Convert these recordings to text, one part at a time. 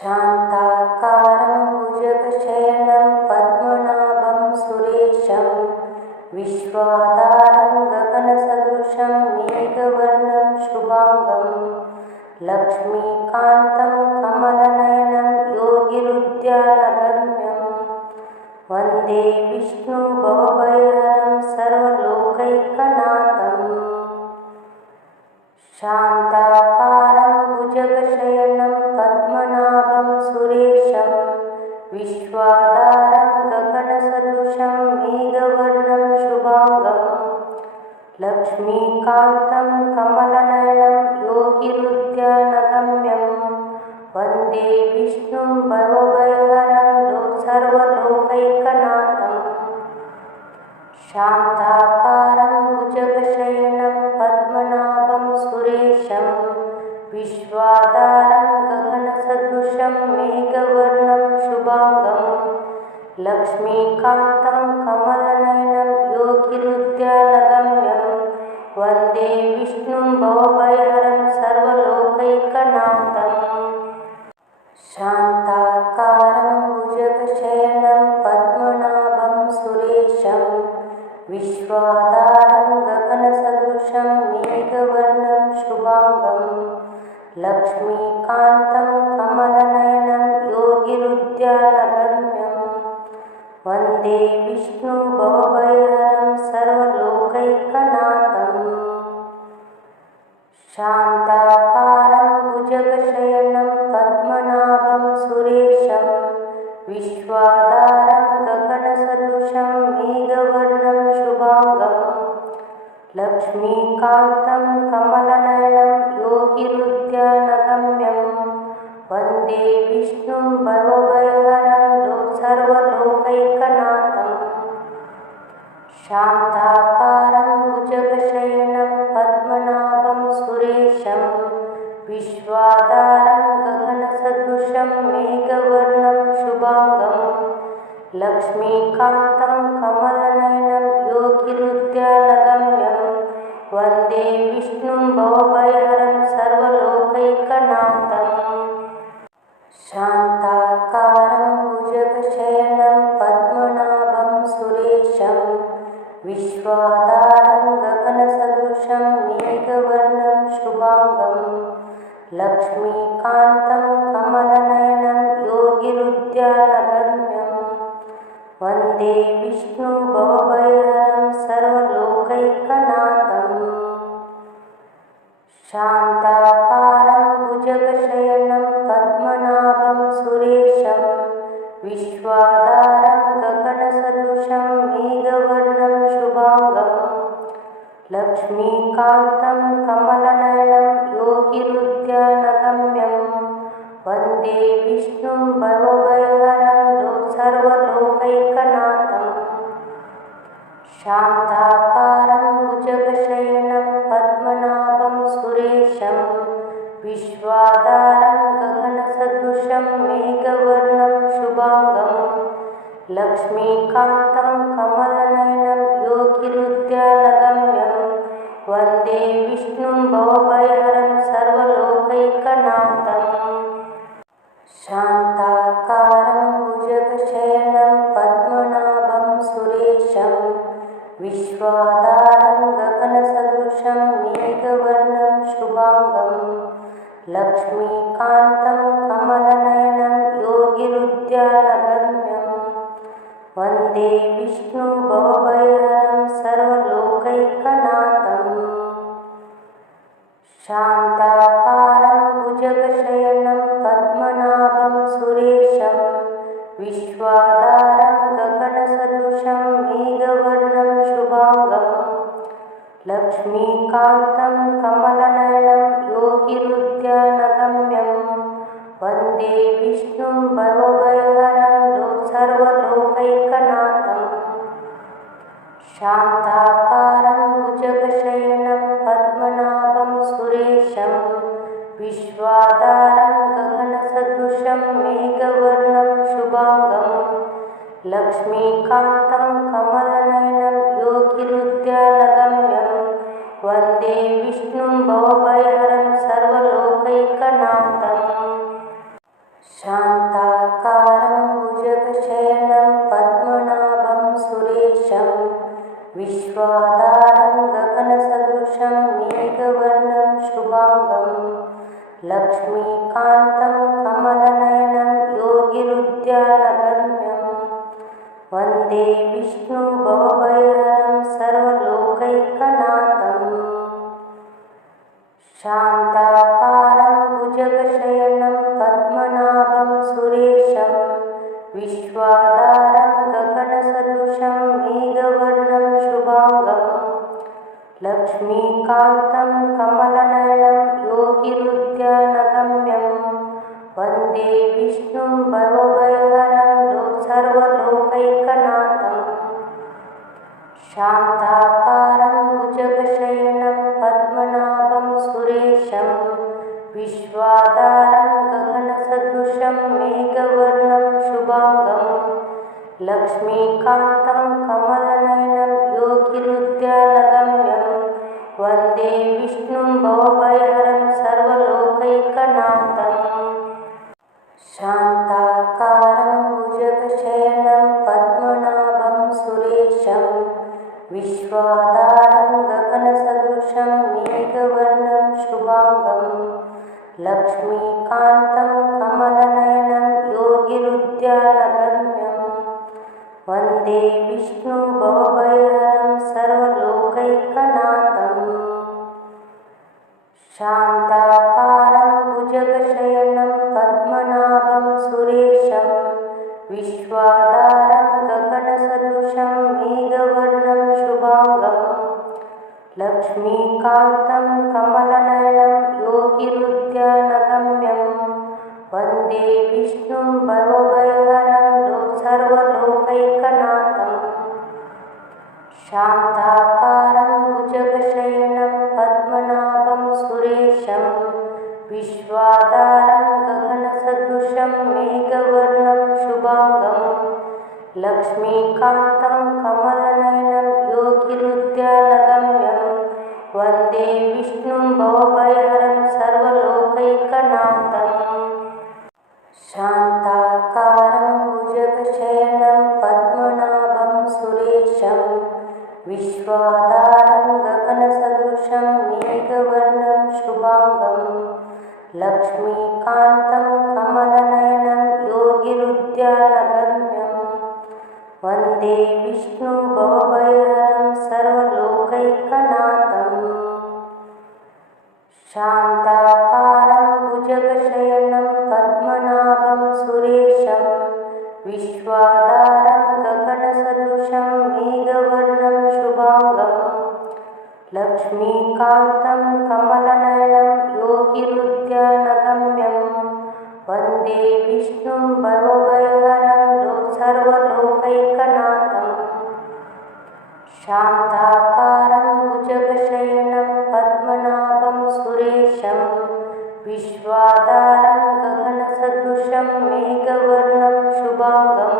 शान्ताकारं भुजगशयनं पद्मनाभं सुरेशं विश्वाधारं गगनसदृशं मेघवर्णं शुभांगं लक्ष्मीकान्तं कमलनयनं योगिरुद्यानगम्यं वन्दे विष्णु भवभयहरं सर्वलोकैकनाथम्। शान्ताकारं भुजगशयनं पद्मनाभं सुरेशं विश्वाधारं गगनसदृशं मेघवर्णं शुभांगं लक्ष्मीकान्तं कमलनयनं योगिरुद्यानगम्यं वन्दे विष्णुं भवभयहरं सर्वलोकैकनाथम्। शान्ताकारं भुजगशयनं पद्मनाभं सुरेशं विश्वाधारं गगनसदृशं मेघवर्णं शुभांगं लक्ष्मीकान्तं कमलनयनं योगिरुद्यानगम्यं वन्दे विष्णुं भवभयहरं सर्वलोकैकनाथम्। शान्ताकारं भुजगशयनं पद्मनाभं सुरेशं विश्वाधारं गगनसदृशं मेघवर्णं शुभांगं लक्ष्मीकान्तं कमलनयनं योगिरुद्यानगम्यं वन्दे विष्णु भवभयहरं सर्वलोकैकनाथम्। शान्ताकारं भुजगशयनं पद्मनाभं सुरेशं विश्वाधारं गगनसदृशं मेघवर्णं शुभांगं लक्ष्मीकान्तं कमलनयनं योगिरुद्यानगम्यं वन्दे विष्णुं भवभयहरं सर्वलोकैकनाथम्। शान्ताकारं भुजगशयनं पद्मनाभं सुरेशं विश्वाधारं गगनसदृशं मेघवर्णं शुभांगं लक्ष्मीकान्तं कमलनयनं योगिरुद्यानगम्यं वन्दे विष्णुं भवभयहरं सर्वलोकैकनाथम्। शान्ताकारं भुजगशयनं पद्मनाभं सुरेशं विश्वाधारं गगनसदृशं मेघवर्णं शुभांगं लक्ष्मीकान्तं कमलनयनं योगिरुद्यानगम्यं वन्दे विष्णु भवभयहरं सर्वलोकैकनाथम्। शान्ताकारं भुजगशयनं पद्मनाभं सुरेशं विश्वाधारं गगनसदृशं मेघवर्णं शुभांगं लक्ष्मीकान्तं कमलनयनं योगिरुद्यानगम्यं वन्दे विष्णुं भवभयहरं सर्वलोकैकनाथम्। शान्ताकारं भुजगशयनं पद्मनाभं सुरेशं विश्वाधारं गगनसदृशं मेघवर्णं शुभांगं लक्ष्मीकान्तं कमलनयनं योगिरुद्यानगम्यं वन्दे विष्णुं भवभयहरं सर्वलोकैकनाथम्। शान्ताकारं भुजगशयनं पद्मनाभं सुरेशं विश्वाधारं गगनसदृशं मेघवर्णं शुभांगं लक्ष्मीकान्तं कमलनयनं योगिरुद्यानगम्यं वन्दे विष्णुं भवभयहरं सर्वलोकैकनाथम्। शान्ताकारं भुजगशयनं पद्मनाभं सुरेशं विश्वाधारं गगनसदृशं मेघवर्णं शुभांगं लक्ष्मीकान्तं कमलनयनं योगिरुद्यानगम्यं वन्दे विष्णुं भवभयहरं सर्वलोकैकनाथम्। शान्ताकारं भुजगशयनं पद्मनाभं सुरेशं विश्वाधारं गगनसदृशं मेघवर्णं शुभांगं लक्ष्मीकान्तं कमलनयनं योगिरुद्यानगम्यं वन्दे विष्णुं भवभयहरं सर्वलोकैकनाथम्। गगनसदृशं मेघवर्णं शुभाङ्गं लक्ष्मीकान्तं कमलनयनं योगिरुद्यानगम्यं वन्दे विष्णुभवभयहरं सर्वलोकैकनाथम् शान्ताकारं भुजगशयनं पद्मनाभं सुरेशं विश्वाधारं गगनसदृशं मेघवर्णं शुभाङ्गं लक्ष्मीकान्तं कमलनयनं योगिरुद्यानगम्यं वन्दे विष्णुं भवभयहरं सर्वलोकैकनाथम् शान्ताकारं भुजगशयनं पद्मनाभं सुरेशं विश्वाधारं गगनसदृशं मेघवर्णं शुभाङ्गं लक्ष्मीकान्तं कमलनयनं योगिरुद्यानगम्यं वन्दे विष्णुं भवभयहरं सर्वलोकैकनाथम् शान्ताकारं भुजगशयनं पद्मनाभं सुरेशं विश्वाधारं गगनसदृशं मेघवर्णं शुभाङ्गं लक्ष्मीकान्तं कमलनयनं योगिरुद्यानगम्यं वन्दे विष्णुं भवभयहरं सर्वलोकैकनाथम् शान्ताकारं भुजगशयनं पद्मनाभं सुरेशं विश्वाधारं गगनसदृशं मेघवर्णं शुभाङ्गं लक्ष्मीकान्तं कमलनयनं योगिरुद्यानगम्यं वन्दे विष्णुं भवभयहरं सर्वलोकैकनाथम् शान्ताकारं भुजगशयनं पद्मनाभं सुरेशं विश्वाधारं गगनसदृशं मेघवर्णं शुभाङ्गं लक्ष्मीकान्तं कमलनयनं योगिरुद्यानगम्यं वन्दे विष्णुं भवभयहरं सर्वलोकैकनाथम् शान्ताकारं भुजगशयनं पद्मनाभं सुरेशं विश्वाधारं गगनसदृशं मेघवर्णं शुभाङ्गं लक्ष्मीकान्तं कमलनयनं योगिरुद्यानगम्यं वन्दे विष्णुं भवभयहरं सर्वलोकैकनाथम् शान्ताकारं भुजगशयनं पद्मनाभं सुरेशं विश्वाधारं गगनसदृशं मेघवर्णं शुभाङ्गं लक्ष्मीकान्तं कमलनयनं योगिरुद्यानगम्यं वन्दे विष्णुं भवभयहरं सर्वलोकैकनाथम् शान्ताकारं भुजगशयनं पद्मनाभं सुरेशं विश्वाधारं गगनसदृशं मेघवर्णं शुभाङ्गं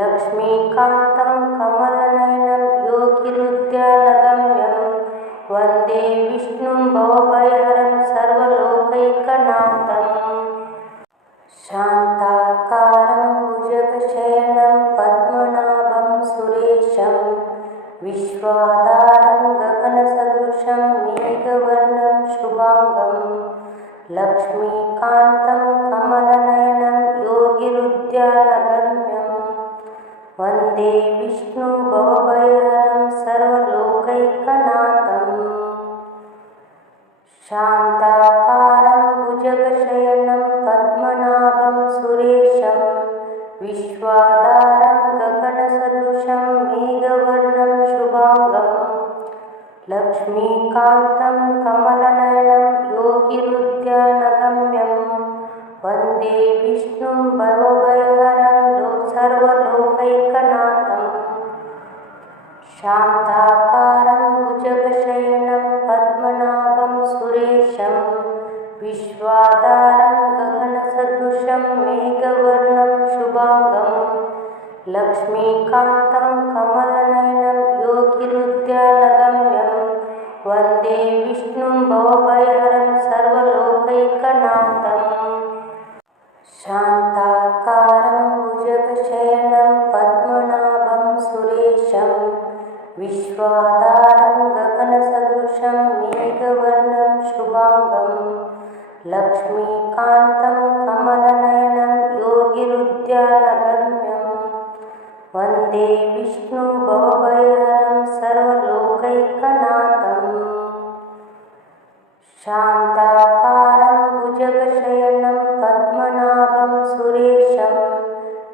लक्ष्मीकान्तं कमलनयनं योगिरुद्यानगम्यं वन्दे विष्णुं भवभयहरं सर्वलोकैकनाथम् शान्ताकारं भुजगशयनं पद्मनाभं सुरेशं विश्वाधारं गगनसदृशं मेघवर्णं शुभाङ्गं लक्ष्मीकान्तं कमलनयनं योगिरुद्यानगम्यं वन्दे विष्णुं भवभयहरं सर्वलोकैकनाथम् शान्ताकारं भुजगशयनं पद्मनाभं सुरेशं विश्वाधारं गगनसदृशं मेघवर्णं शुभाङ्गं लक्ष्मीकान्तं कमलनयनं योगिरुद्यानगम्यं वन्दे विष्णुं भवभयहरं सर्वलोकैकनाथम् शान्ताकारं भुजगशयनं पद्मनाभं सुरेशं विश्वाधारं गगनसदृशं मेघवर्णं शुभाङ्गं लक्ष्मीकान्तं कमलनयनं योगिरुद्यानगम्यं वन्दे विष्णुं भवभयहरं सर्वलोकैकनाथम् शान्ताकारं भुजगशयनं पद्मनाभं सुरेशं विश्वाधारं गगनसदृशं लक्ष्मीकान्तं कमलनयनं योगिरुद्यानगम्यं वन्दे विष्णुभवभयहरं सर्वलोकैकनाथम् शान्ताकारं भुजगशयनं पद्मनाभं सुरेशं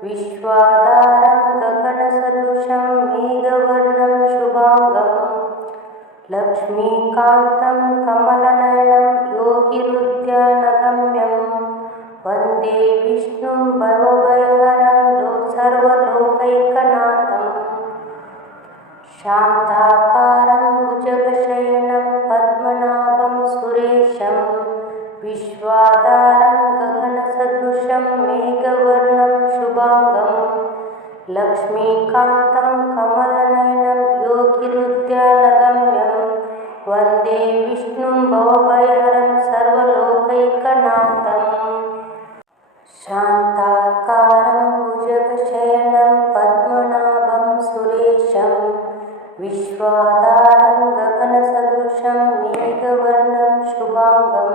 विश्वाधारं गगनसदृशं मेघवर्णं शुभांगं लक्ष्मीकान्तं कमलनयनं योगिरुद्यानगम्यं वन्दे विष्णुं भवभयहरं सर्वलोकैकनाथम् शान्ताकारं भुजगशयनं पद्मनाभं सुरेशं विश्वाधारं गगनसदृशं मेघवर्णं शुभांगं लक्ष्मीकान्तं कमलनयनं योगिरुद्यानगम्यं वन्दे विष्णुं भवभयहरं सर्वलोकैकनाथम् शान्ताकारं भुजगशयनं पद्मनाभं सुरेशं विश्वाधारं गगनसदृशं मेघवर्णं शुभांगं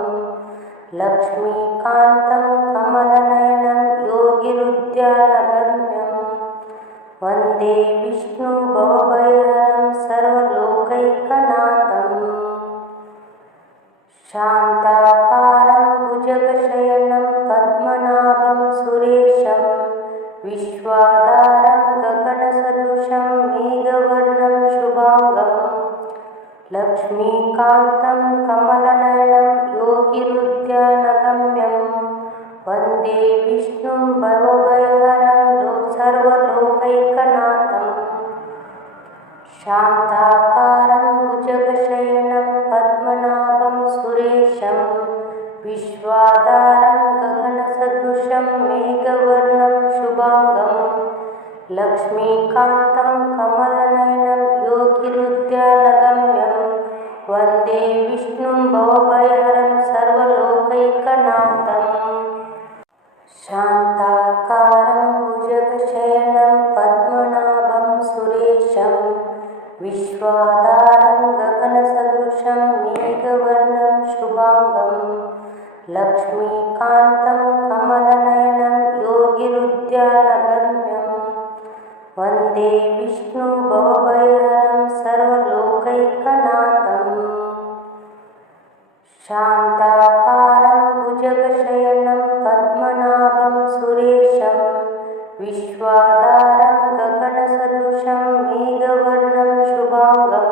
लक्ष्मीकान्तं कमलनयनं योगिरुद्यानगम्यं वन्दे विष्णुं भवभयहरं सर्वलोकैकनाथम् शान्ताकारं भुजगशयनं पद्मनाभं सुरेशं विश्वाधारं गगनसदृशं मेघवर्णं शुभांगं लक्ष्मीकान्तं कमलनयनं योगिरुद्यानगम्यं वन्दे विष्णुं भवभयहरं सर्वलोकैकनाथम् शान्ताकारं भुजगशयनं पद्मनाभं सुरेशं विश्वाधारं गगनसदृशं मेघवर्णं शुभांगं लक्ष्मीकान्तं कमलनयनं योगिरुद्यानगम्यं वन्दे विष्णुं भवभयहरं सर्वलोकैकनाथम् शान्ताकारं भुजगशयनं पद्मनाभं सुरेशं विश्वाधारं गगनसदृशं मेघवर्णं शुभांगं लक्ष्मीकान्तं कमलनयनं योगिरुद्यानगम्यं वन्दे विष्णुं भवभयहरं सर्वलोकैकनाथम् शान्ताकारं भुजगशयनं पद्मनाभं सुरेशं विश्वाधारं गगनसदृशं मेघवर्णं शुभांगं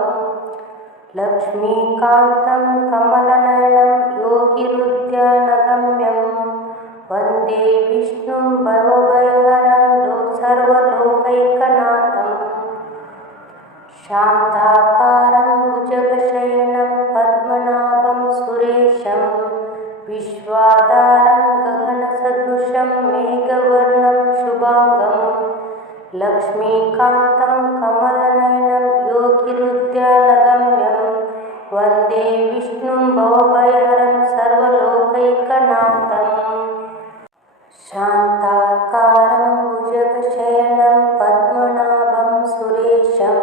लक्ष्मीकान्तं कमलनयनं योगिरुद्यानगम्यं वन्दे विष्णुं भवभयहरं सर्वलोकैकनाथम् शान्ताकारं भुजगशयनं पद्मनाभं सुरेशं विश्वाधारं गगनसदृशं मेघवर्णं शुभांगं लक्ष्मीकान्तं कमलनयनं योगिरुद्यानगम्यं वन्दे विष्णुं भवभयहरं सर्वलोकैकनाथम् शान्ताकारं भुजगशयनं पद्मनाभं सुरेशं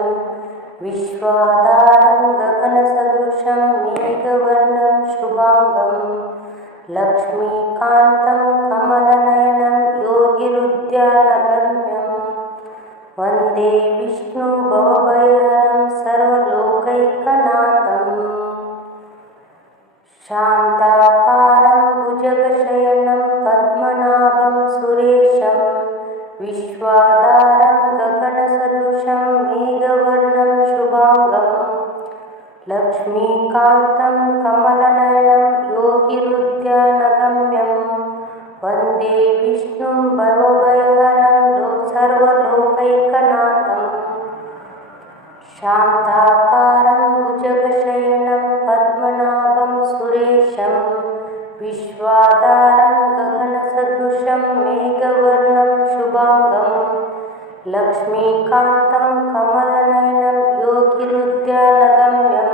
विश्वाधारं गगनसदृशं मेघवर्णं शुभांगं लक्ष्मीकान्तं कमलनयनं योगिरुद्यानगम्यं वन्दे विष्णुं भवभयहरं सर्वलोकैकनाथम् शान्ताकारं भुजगशयनं पद्मनाभं सुरेशं विश्वाधारं गगनसदृशं मेघवर्णं शुभांगं लक्ष्मीकान्तं कमलनयनं योगिरुद्यानगम्यं वन्दे विष्णुं भवभयहरं सर्वलोकैकनाथम् शान्ताकारं भुजगशयनं पद्मनाभं सुरेशं विश्वाधारं गगनसदृशं मेघवर्णं शुभांगं लक्ष्मीकान्तं कमलनयनं योगिरुद्यानगम्यं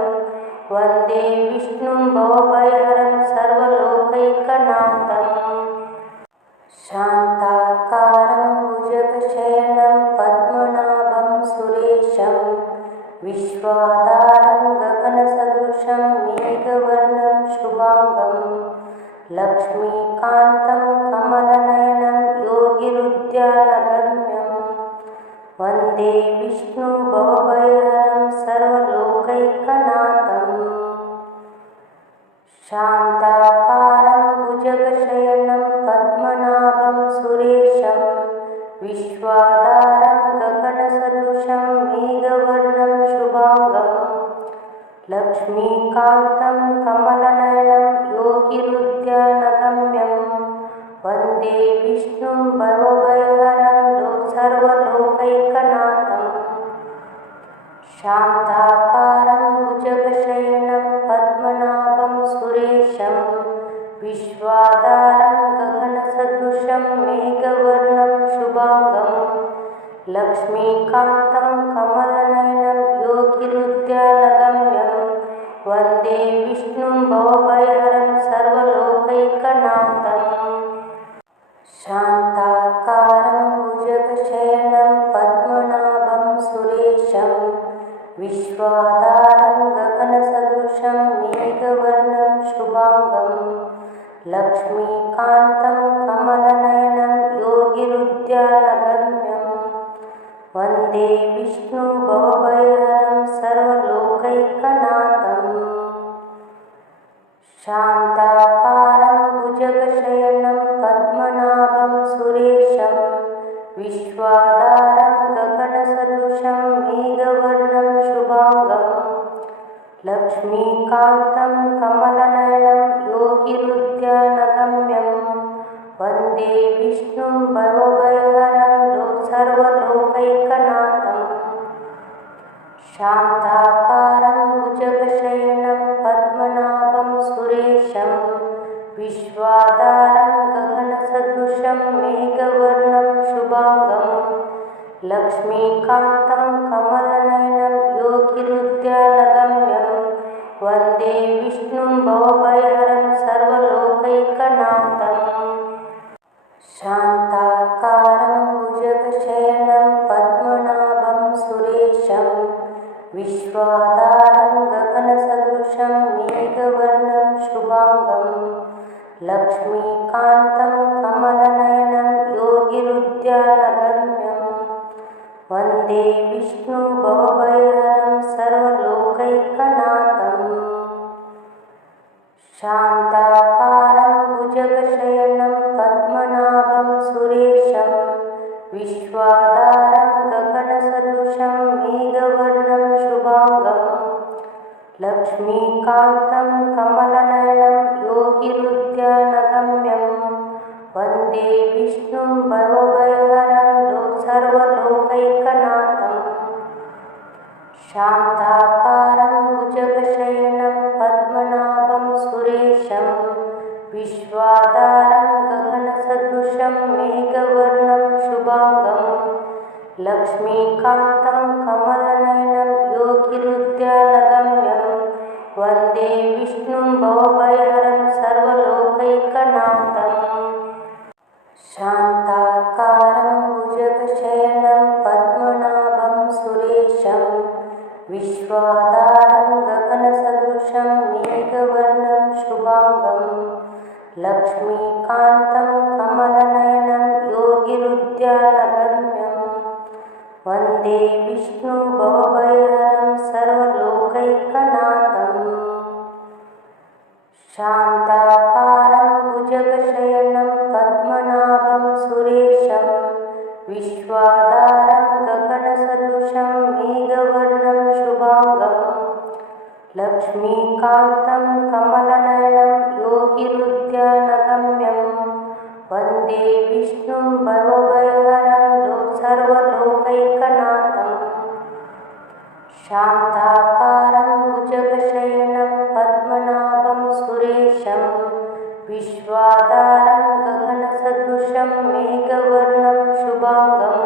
वन्दे विष्णुं भवभयहरं सर्वलोकैकनाथम् शान्ताकारं भुजगशयनं पद्मनाभं सुरेशं विश्वाधारं गगनसदृशं मेघवर्णं शुभांगं लक्ष्मीकान्तं कमलनयनं योगिरुद्यानगम्यं वन्दे विष्णुभवभयहरं सर्वलोकैकनाथम् शान्ताकारं भुजगशयनं पद्मनाभं सुरेशं विश्वाधारं गगनसदृशं मेघवर्णं शुभाङ्गं लक्ष्मीकान्तं कमलनयनं योगिरुद्यानगम्यं वन्दे विष्णुं भवभयहरं सर्वलोकैकनाथम् शान्ताकारं भुजगशयनं पद्मनाभं सुरेशं विश्वाधारं गगनसदृशं मेघवर्णं शुभाङ्गं लक्ष्मीकान्तं कमलनयनं योगिरुद्यानगम्यं वन्दे विष्णुं भवभयहरं सर्वलोकैकनाथम् शान्ताकारं भुजगशयनं पद्मनाभं सुरेशं विश्वाधारं गगनसदृशं मेघवर्णं शुभाङ्गं लक्ष्मीकान्तं कमलनयनं योगिरुद्यानगम्यं वन्दे विष्णुं भवभयहरं सर्वलोकैकनाथम् शान्ताकारं भुजगशयनं पद्मनाभं सुरेशं विश्वाधारं गगनसदृशं मेघवर्णं शुभाङ्गं लक्ष्मीकान्तं कमलनयनं योगिरुद्यानगम्यं वन्दे विष्णुं भवभयहरं सर्वलोकैकनाथम् शान्ताकारं भुजगशयनं पद्मनाभं सुरेशं विश्वाधारं गगनसदृशं मेघवर्णं शुभाङ्गं लक्ष्मीकान्तं कमलनयनं योगिरुद्यानगम्यं वन्दे विष्णुं भवभयहरं सर्वलोकैकनाथम् शान्ताकारं भुजगशयनं पद्मनाभं सुरेशं विश्वाधारं गगनसदृशं मेघवर्णं शुभाङ्गं लक्ष्मीकान्तं कमलनयनं योगिरुद्यानगम्यं वन्दे विष्णुं भवभयहरं सर्वलोकैकनाथम् शान्ताकारं भुजगशयनं पद्मनाभं सुरेशं विश्वाधारं गगनसदृशं मेघवर्णं शुभाङ्गं लक्ष्मीकान्तं कमलनयनं योगिरुद्यानगम्यं वन्दे विष्णुं भवभयहरं सर्वलोकैकनाथम् शान्ताकारं भुजगशयनं पद्मनाभं सुरेशं विश्वाधारं गगनसदृशं मेघवर्णं शुभाङ्गं लक्ष्मीकान्तं कमलनयनं योगिरुद्यानगम्यं वन्दे विष्णुं भवभयहरं सर्वलोकैकनाथम् शान्ताकारं भुजगशयनं पद्मनाभं सुरेशं विश्वाधारं गगनसदृशं मेघवर्णं शुभाङ्गं लक्ष्मीकान्तं कमलनयनं योगिरुद्यानगम्यं वन्दे विष्णुं भवभयहरं सर्वलोकैकनाथम् शान्ताकारं भुजगशयनं पद्मनाभं सुरेशं विश्वाधारं गगनसदृशं मेघवर्णं शुभाङ्गं लक्ष्मीकान्तं कमलनयनं योगिरुद्यानगम्यं वन्दे विष्णुं भवभयहरं सर्वलोकैकनाथम् शान्ताकारं भुजगशयनं पद्मनाभं सुरेशं विश्वाधारं गगनसदृशं मेघवर्णं शुभाङ्गं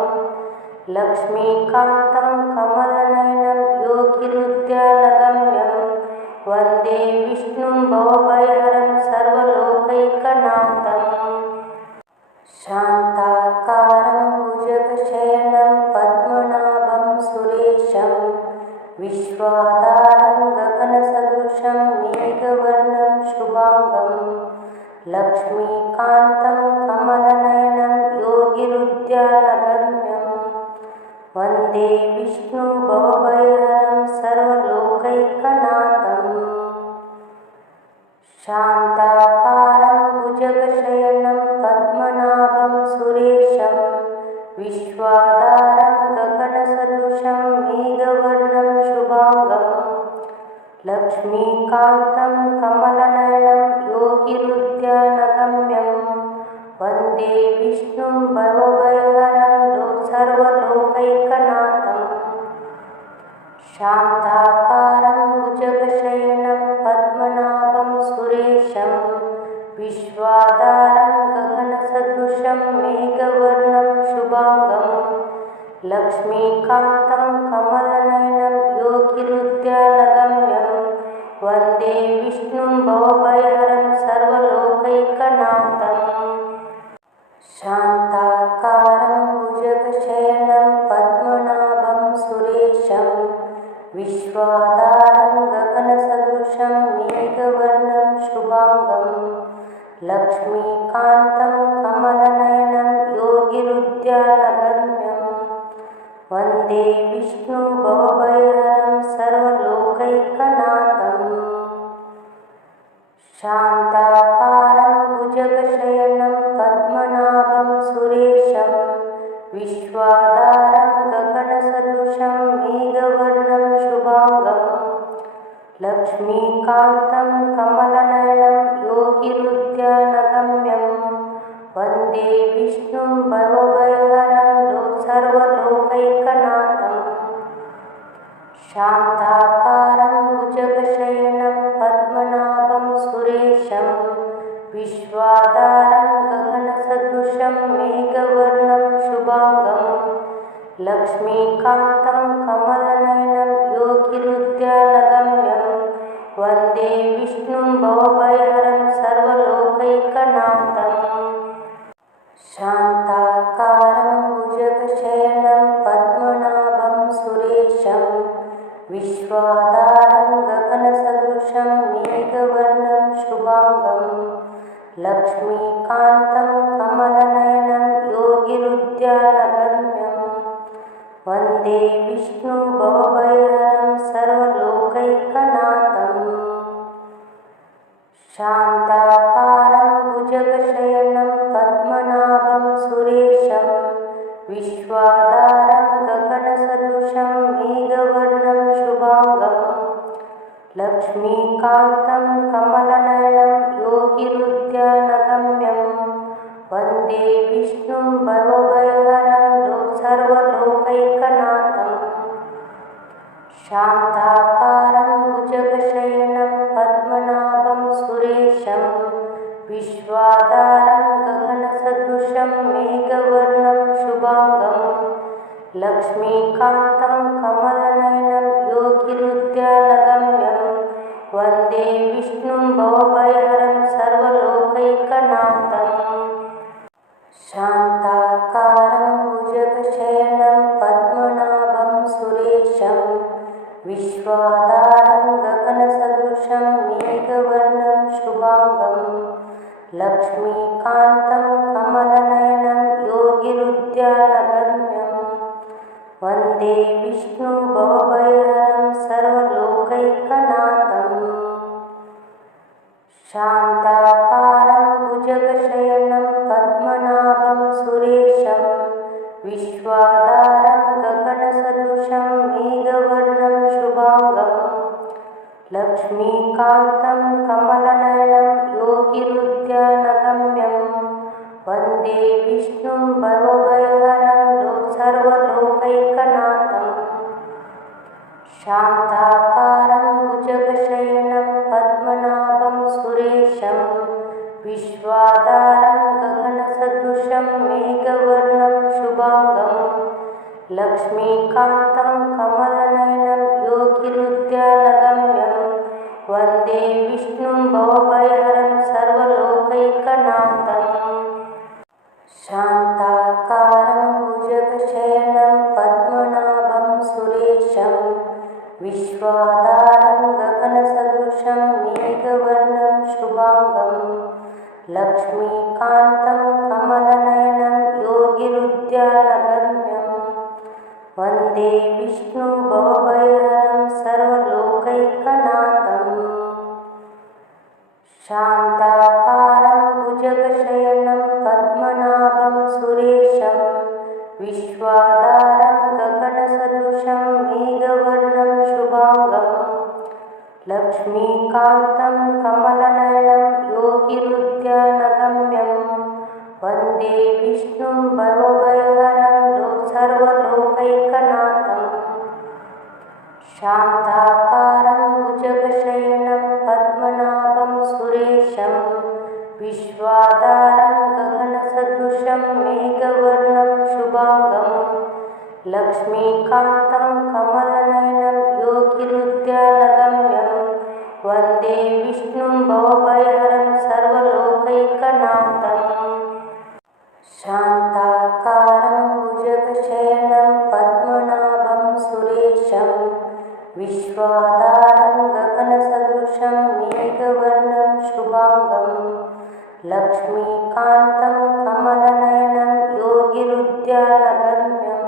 लक्ष्मीकान्तं कमलनयनं योगिरुद्यानगम्यं वन्दे विष्णुं भवभयहरं सर्वलोकैकनाथम् शान्ताकारं भुजगशयनं पद्मनाभं सुरेशं विश्वाधारं गगनसदृशं मेघवर्णं शुभाङ्गं लक्ष्मीकान्तं कमलनयनं योगिरुद्यानगम्यं वन्दे विष्णुं भवभयहरं सर्वलोकैकनाथम् शान्ताकारं भुजगशयनं पद्मनाभं सुरेशं विश्वाधारं गगनसदृशं मेघवर्णं शुभाङ्गं लक्ष्मीकान्तं कमलनयनं योगिरुद्यानगम्यं वन्दे विष्णुं भवभयहरं सर्वलोकैकनाथम् शान्ताकारं भुजगशयनं पद्मनाभं सुरेशं विश्वाधारं गगनसदृशं मेघवर्णं शुभाङ्गं लक्ष्मीकान्तं कमलनयनं योगिरुद्यानगम्यं वन्दे विष्णुं भवभयहरं सर्वलोकैकनाथम् शान्ताकारं भुजगशयनं पद्मनाभं सुरेशं विश्वाधारं गगनसदृशं मेघवर्णं शुभाङ्गं लक्ष्मीकान्तं कमलनयनं योगिरुद्यानगम्यं वन्दे विष्णुं भवभयहरं सर्वलोकैकनाथम् शान्ताकारं भुजगशयनं पद्मनाभं सुरेशं विश्वाधारं गगनसदृशं मेघवर्णं शुभाङ्गं लक्ष्मीकान्तं कमलनयनं योगिरुद्यानगम्यं वन्दे विष्णुं भवभयहरं सर्वलोकैकनाथम् शान्ताकारं भुजगशयनं पद्मनाभं सुरेशं विश्वाधारं गगनसदृशं मेघवर्णं शुभाङ्गं लक्ष्मीकान्तं कमलनयनं योगिरुद्यानगम्यं वन्दे विष्णुं भवभयहरं सर्वलोकैकनाथम् शान्ताकारं भुजगशयनं पद्मनाभं सुरेशं विश्वाधारं गगनसदृशं मेघवर्णं शुभाङ्गं लक्ष्मीकान्तं कमलनयनं योगिरुद्यानगम्यं वन्दे विष्णुं भवभयहरं सर्वलोकैकनाथम् शान्ताकारं भुजगशयनं पद्मनाभं सुरेशं विश्वाधारं गगनसदृशं मेघवर्णं शुभाङ्गं लक्ष्मीकान्तं कमलनयनं योगिरुद्यानगम्यं वन्दे विष्णुं भवभयहरं सर्वलोकैकनाथम् शान्ताकारं भुजगशयनं पद्मनाभं सुरेशं विश्वाधारं गगनसदृशं मेघवर्णं शुभाङ्गं लक्ष्मीकान्तं कमलनयनं योगिरुद्यानगम्यं वन्दे विष्णुं भवभयहरं सर्वलोकैकनाथम् शान्ताकारं भुजगशयनं पद्मनाभं सुरेशं विश्वाधारं गगनसदृशं मेघवर्णं शुभाङ्गं लक्ष्मीकान्तं कमलनयनं योगिरुद्यानगम्यं वन्दे विष्णुं भवभयहरं सर्वलोकैकनाथम् शान्ताकारं भुजगशयनं पद्मनाभं सुरेशं विश्वाधारं गगनसदृशं मेघवर्णं शुभाङ्गं लक्ष्मीकान्तं कमलनयनं योगिरुद्यानगम्यं वन्दे विष्णुं भवभयहरं सर्वलोकैकनाथम् शान्ताकारं भुजगशयनं पद्मनाभं सुरेशं विश्वाधारं गगनसदृशं मेघवर्णं शुभाङ्गं लक्ष्मीकान्तं कमलनयनं योगिरुद्यानगम्यं वन्दे विष्णुं भवभयहरं सर्वलोकैकनाथम् शान्ताकारं भुजगशयनं पद्मनाभं सुरेशं विश्वाधारं गगनसदृशं मेघवर्णं शुभाङ्गं लक्ष्मीकान्तं कमलनयनं योगिरुद्यानगम्यं वन्दे विष्णुभवभयहरं सर्वलोकैकनाथम् शान्ताकारं भुजगशयनं पद्मनाभं सुरेशं विश्वाधारं गगनसदृशं मेघवर्णं शुभाङ्गं लक्ष्मीकान्तं कमलनयनं योगिरुद्यानगम्यं वन्दे विष्णुं भवभयहरं सर्वलोकैकनाथम् शान्ताकारं भुजगशयनं पद्मनाभं सुरेशं विश्वाधारं गगनसदृशं मेघवर्णं शुभाङ्गं लक्ष्मीकान्तं कमलनयनं योगिरुद्यानगम्यं वन्दे विष्णुं भवभयहरं सर्वलोकैकनाथम् शान्ताकारं भुजगशयनं पद्मनाभं सुरेशं विश्वाधारं गगनसदृशं मेघवर्णं शुभाङ्गं लक्ष्मीकान्तं कमलनयनं योगिरुद्यानगम्यं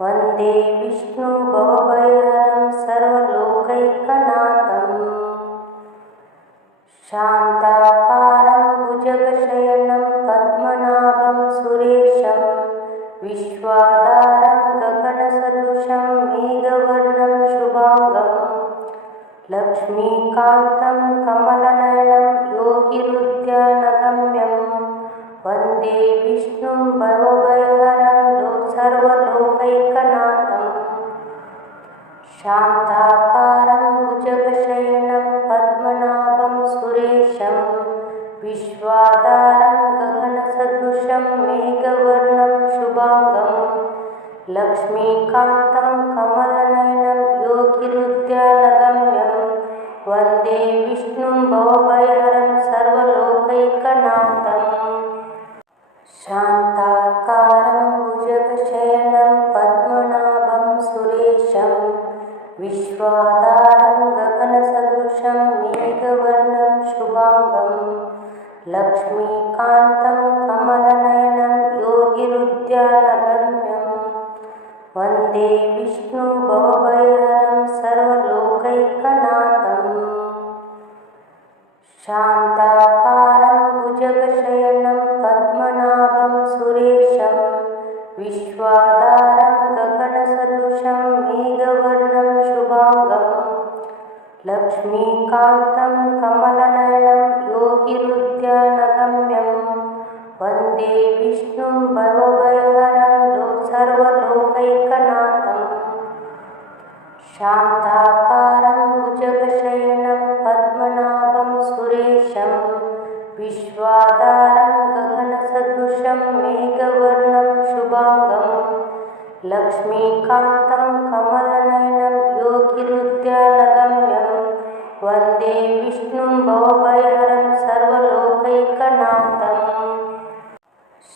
वन्दे विष्णुं भवभयहरं सर्वलोकैकनाथम् शान्ताकारं भुजगशयनं पद्मनाभं सुरेशं विश्वाधारं गगनसदृशं मेघवर्णं शुभाङ्गं लक्ष्मीकान्तं कमलनयनं योगिरुद्यानगम्यं वन्दे विष्णुं भवभयहरं सर्वलोकैकनाथम् शान्ताकारं भुजगशयनं पद्मनाभं सुरेशं विश्वाधारं गगनसदृशं मेघवर्णं शुभाङ्गं लक्ष्मीकान्तं कमलनयनं योगिरुद्यानगम्यं वन्दे विष्णुं भवभयहरं सर्वलोकैकनाथम् शान्ताकारं भुजगशयनं पद्मनाभं सुरेशं विश्वाधारं गगनसदृशं मेघवर्णं शुभाङ्गं लक्ष्मीकान्तं कमलनयनं योगिरुद्यानगम्यं वन्दे विष्णुं भवभयहरं सर्वलोकैकनाथम् शान्ताकारं भुजगशयनं पद्मनाभं सुरेशं विश्वाधारं गगनसदृशं मेघवर्णं शुभाङ्गं लक्ष्मीकान्तं कमलनयनं योगिरुद्यानगम्यं वन्दे विष्णुं भवभयहरं सर्वलोकैकनाथम् शान्ताकारं भुजगशयनं पद्मनाभं सुरेशं विश्वाधारं गगनसदृशं मेघवर्णं शुभाङ्गं लक्ष्मीकान्तं कमलनयनं योगिरुद्यानगम्यं वन्दे विष्णुं भवभयहरं सर्वलोकैकनाथम्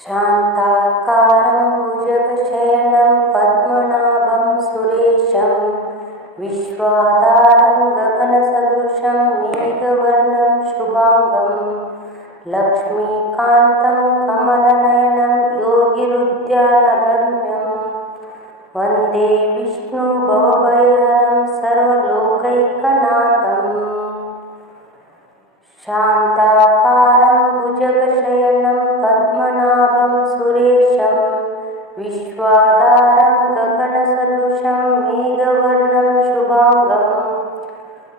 शान्ताकारं भुजगशयनं पद्मनाभं सुरेशं विश्वाधारं गगनसदृशं मेघवर्णं शुभाङ्गं लक्ष्मीकान्तं कमलनयनं योगिरुद्यानगम्यं वन्दे विष्णुं भवभयहरं सर्वलोकैकनाथम् शान्ताकारं भुजगशयनं पद्मनाभं सुरेशं विश्वाधारं गगनसदृशं मेघवर्णं शुभाङ्गं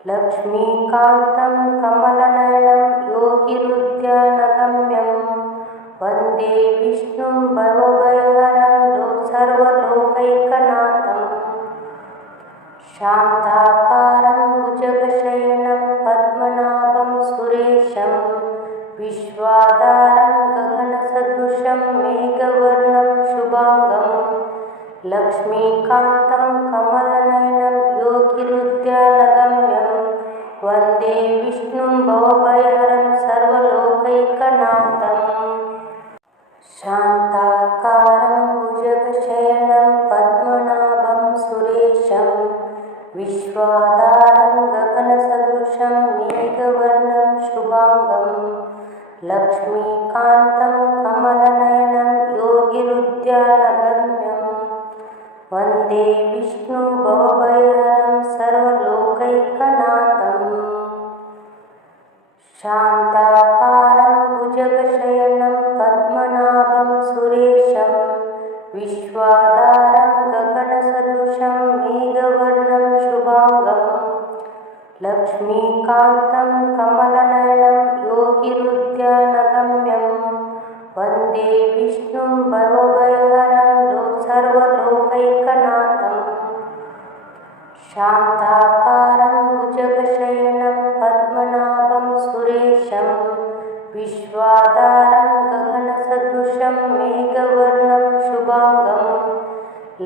लक्ष्मीकान्तं कमलनयनं योगिरुद्यानगम्यं वन्दे विष्णुं भवभयहरं सर्वलोकैकनाथम् शान्ताकारं भुजगशयनं पद्मनाभं सुरेशं विश्वाधारं गगनसदृशं मेघवर्णं शुभाङ्गं लक्ष्मीकान्तं कमलनयनं योगिरुद्यानगम्यं वन्दे विष्णुं भवभयहरं सर्वलोकैकनाथम् शान्ताकारं भुजगशयनं पद्मनाभं सुरेशं विश्वाधारं गगनसदृशं मेघवर्णं शुभाङ्गं लक्ष्मीकान्तं कमलनयनं योगिरुद्यानगम्यं वन्दे विष्णुभवभयहरं सर्वलोकैकनाथम् शान्ताकारं भुजगशयनं पद्मनाभं सुरेशं विश्वाधारं गगनसदृशं मेघवर्णं शुभाङ्गं लक्ष्मीकान्तं कमलनयनं योगिरुद्यानगम्यं वन्दे विष्णुं भवभयहरं सर्वलोकैकनाथम् शान्ताकारं भुजगशयनं पद्मनाभं सुरेशं विश्वाधारं गगनसदृशं मेघवर्णं शुभाङ्गं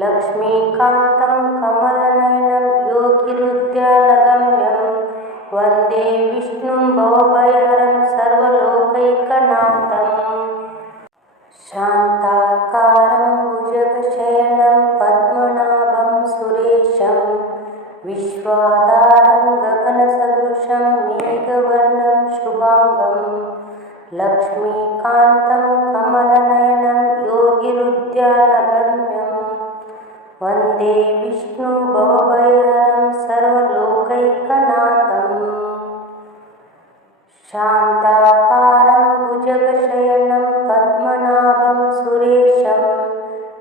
लक्ष्मीकान्तं कमलनयनं योगिरुद्यानगम्यं वन्दे विष्णुं भवभयहरं सर्वलोकैकनाथम् शान्ताकारं भुजगशयनं पद्मनाभं सुरेशं विश्वाधारं गगनसदृशं मेघवर्णं शुभाङ्गं लक्ष्मीकान्तं कमलनयनं योगिरुद्यानगम्यं वन्दे विष्णुं भवभयहरं सर्वलोकैकनाथम् शान्ताकारं भुजगशयनं पद्मनाभं सुरेशं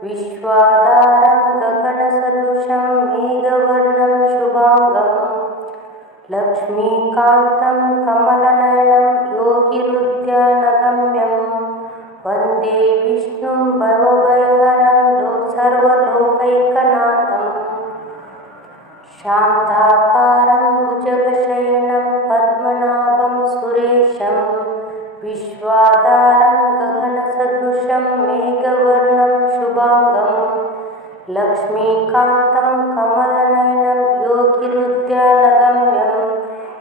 विश्वाधारं गगनसदृशं मेघवर्णं शुभाङ्गं लक्ष्मीकान्तं कमलनयनं योगिरुद्यानगम्यं वन्दे विष्णुं भवभयहरं सर्वलोकैकनाथम् शान्ताकारं भुजगशयनं पद्मनाभं सुरेशं विश्वाधारं गगनसदृशं मेघवर्णं शुभाङ्गं लक्ष्मीकान्तं कमलनयनं योगिरुद्यानगम्यं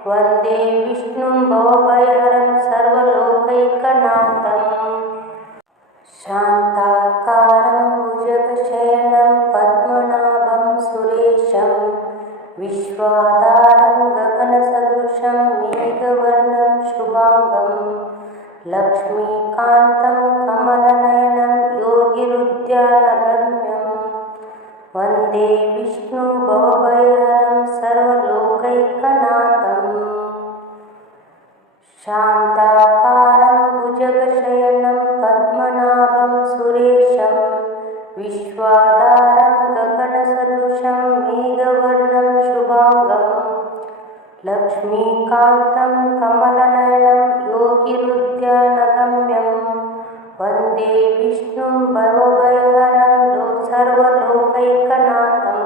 वन्दे विष्णुं भवभयहरं सर्वलोकैकनाथम् शान्ताकारं भुजगशयनं पद्मनाभं सुरेशं विश्वाधारं गगनसदृशं मेघवर्णं शुभाङ्गं लक्ष्मीकान्तं कमलनयनं योगिरुद्यानगम्यं वन्दे विष्णुं भवभयहरं सर्वलोकैकनाथम् शान्ताकारं भुजगशयनं पद्मनाभं सुरेशं विश्वाधारं गगनसदृशं मेघवर्णं शुभाङ्गं लक्ष्मीकान्तं कमलनयनं योगिरुद्यानगम्यं वन्दे विष्णुं भवभयहरं सर्वलोकैकनाथम्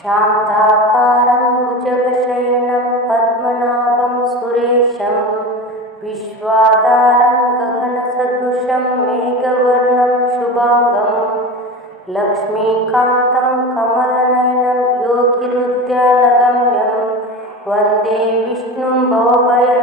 शान्ताकारं भुजगशयनं पद्मनाभं सुरेशं विश्वाधारं गगनसदृशं मेघवर्णं शुभाङ्गं लक्ष्मीकान्तं कमलनयनं योगिरुद्यानगम्यं वन्दे विष्णुं भवभयहरं